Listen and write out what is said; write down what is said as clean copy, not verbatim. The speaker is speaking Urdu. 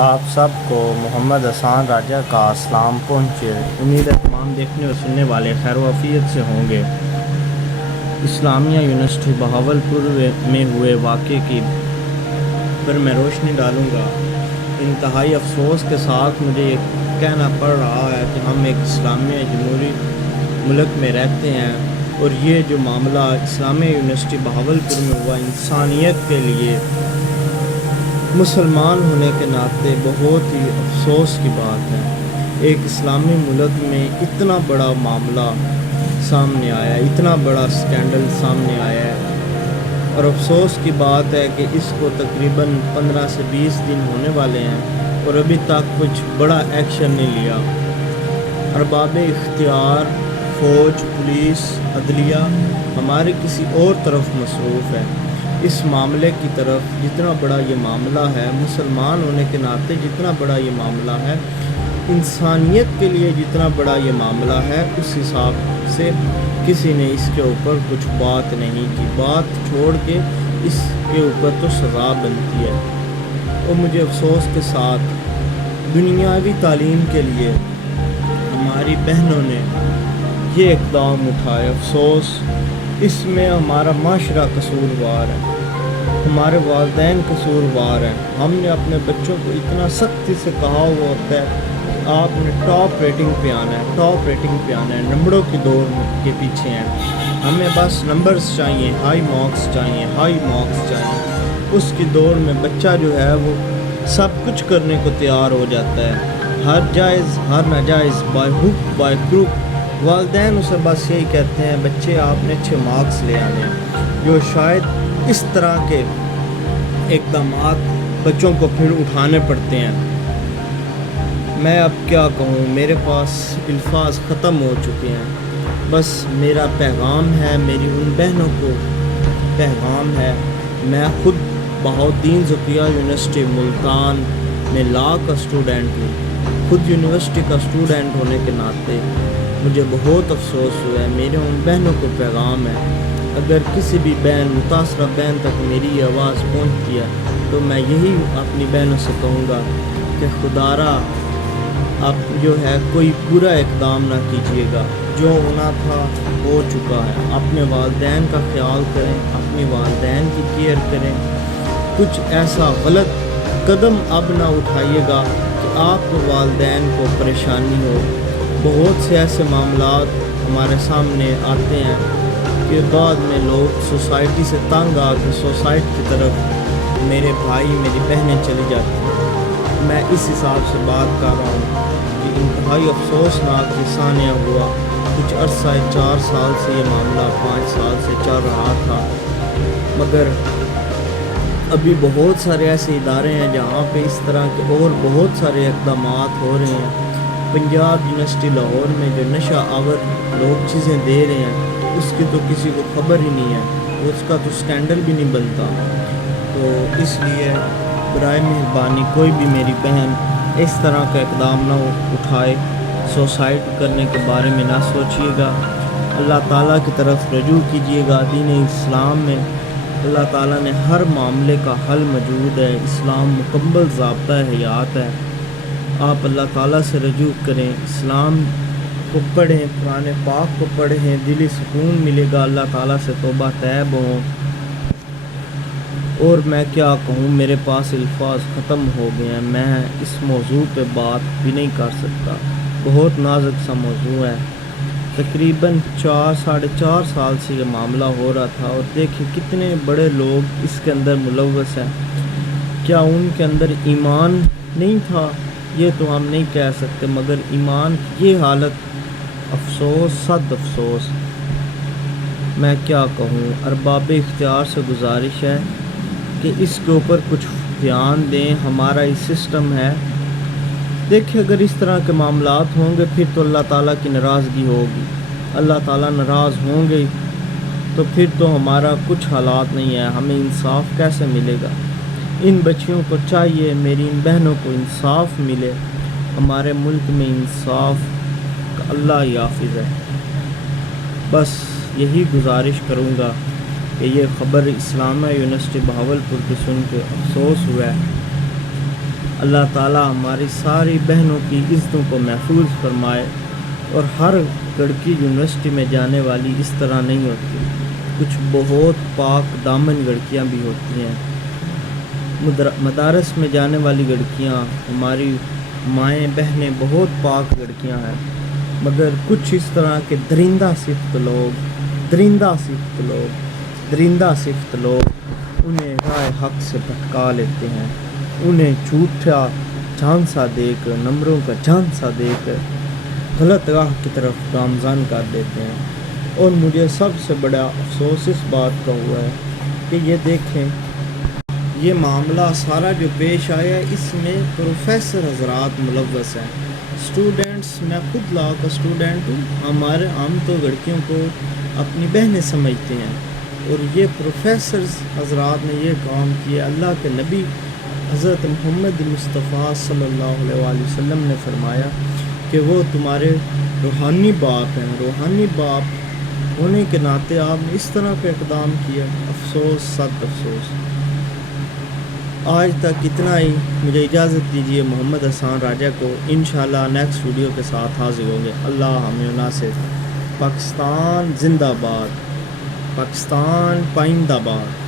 آپ سب کو محمد حسان راجہ کا سلام پہنچے۔ امید ہے تمام دیکھنے اور سننے والے خیر و عافیت سے ہوں گے۔ اسلامیہ یونیورسٹی بہاولپور میں ہوئے واقعے کی پر میں روشنی ڈالوں گا۔ انتہائی افسوس کے ساتھ مجھے یہ کہنا پڑ رہا ہے کہ ہم ایک اسلامیہ جمہوری ملک میں رہتے ہیں اور یہ جو معاملہ اسلامیہ یونیورسٹی بہاولپور میں ہوا انسانیت کے لیے مسلمان ہونے کے ناطے بہت ہی افسوس کی بات ہے۔ ایک اسلامی ملک میں اتنا بڑا معاملہ سامنے آیا ہے، اتنا بڑا سکینڈل سامنے آیا ہے، اور افسوس کی بات ہے کہ اس کو تقریباً 15 سے 20 دن ہونے والے ہیں اور ابھی تک کچھ بڑا ایکشن نہیں لیا۔ ارباب اختیار، فوج، پولیس، عدلیہ ہمارے کسی اور طرف مصروف ہے۔ اس معاملے کی طرف جتنا بڑا یہ معاملہ ہے، مسلمان ہونے کے ناطے جتنا بڑا یہ معاملہ ہے، انسانیت کے لیے جتنا بڑا یہ معاملہ ہے، اس حساب سے کسی نے اس کے اوپر کچھ بات نہیں کی۔ بات چھوڑ کے اس کے اوپر تو سزا بنتی ہے۔ اور مجھے افسوس کے ساتھ دنیاوی تعلیم کے لیے ہماری بہنوں نے یہ اقدام اٹھائے۔ افسوس اس میں ہمارا معاشرہ قصوروار ہے، ہمارے والدین قصوروار ہیں۔ ہم نے اپنے بچوں کو اتنا سختی سے کہا ہوا ہوتا ہے کہ آپ نے ٹاپ ریٹنگ پہ آنا ہے، ٹاپ ریٹنگ پہ آنا ہے، نمبروں کی دوڑ کے پیچھے ہیں، ہمیں بس نمبرز چاہیے، ہائی مارکس چاہیے، ہائی مارکس چاہیے۔ اس کی دوڑ میں بچہ جو ہے وہ سب کچھ کرنے کو تیار ہو جاتا ہے، ہر جائز ہر ناجائز، بائی ہک بائی کروک۔ والدین اسے بس یہی کہتے ہیں بچے آپ نے اچھے مارکس لے آنے ہیں، جو شاید اس طرح کے اقدامات بچوں کو پھر اٹھانے پڑتے ہیں۔ میں اب کیا کہوں، میرے پاس الفاظ ختم ہو چکے ہیں۔ بس میرا پیغام ہے، میری ان بہنوں کو پیغام ہے۔ میں خود بہاؤالدین ذکیہ یونیورسٹی ملتان میں لاء کا اسٹوڈنٹ ہوں۔ خود یونیورسٹی کا اسٹوڈنٹ ہونے کے ناطے مجھے بہت افسوس ہوا ہے۔ میرے ان بہنوں کو پیغام ہے، اگر کسی بھی بہن متاثرہ بہن تک میری یہ آواز پہنچتی ہے تو میں یہی اپنی بہنوں سے کہوں گا کہ خدا را آپ جو ہے کوئی برا اقدام نہ کیجیے گا۔ جو ہونا تھا ہو چکا ہے۔ اپنے والدین کا خیال کریں، اپنی والدین کی کیئر کریں۔ کچھ ایسا غلط قدم اب نہ اٹھائیے گا کہ آپ کو والدین کو پریشانی ہو۔ بہت سے ایسے معاملات ہمارے سامنے آتے ہیں کہ بعد میں لوگ سوسائٹی سے تنگ آ کے سوسائٹ کی طرف میرے بھائی میری بہنیں چلی جاتی ہیں۔ میں اس حساب سے بات کر رہا ہوں کہ انتہائی افسوسناک یہ سانحہ ہوا۔ کچھ عرصہ 4 سال سے یہ معاملہ 5 سال سے چل رہا تھا، مگر ابھی بہت سارے ایسے ادارے ہیں جہاں پہ اس طرح کے اور بہت سارے اقدامات ہو رہے ہیں۔ پنجاب یونیورسٹی لاہور میں جو نشہ آور لوگ چیزیں دے رہے ہیں، اس کی تو کسی کو خبر ہی نہیں ہے، اس کا تو سکینڈل بھی نہیں بنتا۔ تو اس لیے برائے مہربانی کوئی بھی میری بہن اس طرح کا اقدام نہ اٹھائے، سوسائڈ کرنے کے بارے میں نہ سوچیے گا۔ اللہ تعالیٰ کی طرف رجوع کیجیے گا۔ دین اسلام میں اللہ تعالیٰ نے ہر معاملے کا حل موجود ہے۔ اسلام مکمل ضابطۂ حیات ہے۔ آپ اللہ تعالیٰ سے رجوع کریں، اسلام کو پڑھیں، قرآن پاک کو پڑھیں، دلی سکون ملے گا، اللہ تعالیٰ سے توبہ طیب ہوں۔ اور میں کیا کہوں، میرے پاس الفاظ ختم ہو گئے ہیں۔ میں اس موضوع پہ بات بھی نہیں کر سکتا، بہت نازک سا موضوع ہے۔ تقریباً 4-4.5 سال سے یہ معاملہ ہو رہا تھا، اور دیکھیں کتنے بڑے لوگ اس کے اندر ملوث ہیں۔ کیا ان کے اندر ایمان نہیں تھا؟ یہ تو ہم نہیں کہہ سکتے، مگر ایمان کی یہ حالت، افسوس صد افسوس۔ میں کیا کہوں، ارباب اختیار سے گزارش ہے کہ اس کے اوپر کچھ دھیان دیں۔ ہمارا یہ سسٹم ہے، دیکھیں اگر اس طرح کے معاملات ہوں گے پھر تو اللہ تعالیٰ کی ناراضگی ہوگی۔ اللہ تعالیٰ ناراض ہوں گے تو پھر تو ہمارا کچھ حالات نہیں ہے، ہمیں انصاف کیسے ملے گا؟ ان بچیوں کو چاہیے، میری ان بہنوں کو انصاف ملے۔ ہمارے ملک میں انصاف کا اللہ ہی حافظ ہے۔ بس یہی گزارش کروں گا کہ یہ خبر اسلامیہ یونیورسٹی بہاولپور کی سن کے افسوس ہوا ہے۔ اللہ تعالیٰ ہماری ساری بہنوں کی عزتوں کو محفوظ فرمائے، اور ہر لڑکی یونیورسٹی میں جانے والی اس طرح نہیں ہوتی، کچھ بہت پاک دامن لڑکیاں بھی ہوتی ہیں۔ مدارس میں جانے والی لڑکیاں، ہماری مائیں بہنیں بہت پاک لڑکیاں ہیں، مگر کچھ اس طرح کے درندہ صفت لوگ انہیں راہ حق سے بھٹکا لیتے ہیں، انہیں جھوٹا جھانسا دے کر، نمبروں کا جھانسا دے کر غلط راہ کی طرف گامزن کر دیتے ہیں۔ اور مجھے سب سے بڑا افسوس اس بات کا ہوا ہے کہ یہ دیکھیں، یہ معاملہ سارا جو پیش آیا ہے اس میں پروفیسر حضرات ملوث ہیں، اسٹوڈنٹس، میں خود لا کا اسٹوڈنٹ ہوں، ہم تو لڑکیوں کو اپنی بہنیں سمجھتے ہیں، اور یہ پروفیسرز حضرات نے یہ کام کیا۔ اللہ کے نبی حضرت محمد مصطفیٰ صلی اللہ علیہ وآلہ وسلم نے فرمایا کہ وہ تمہارے روحانی باپ ہیں، روحانی باپ ہونے کے ناطے آپ نے اس طرح کا اقدام کیا۔ افسوس، صد افسوس۔ آج تک اتنا ہی، مجھے اجازت دیجیے محمد حسان راجہ کو، انشاءاللہ نیکسٹ ویڈیو کے ساتھ حاضر ہوں گے۔ اللہ حامد ناصر۔ پاکستان زندہ باد، پاکستان پائندہ باد۔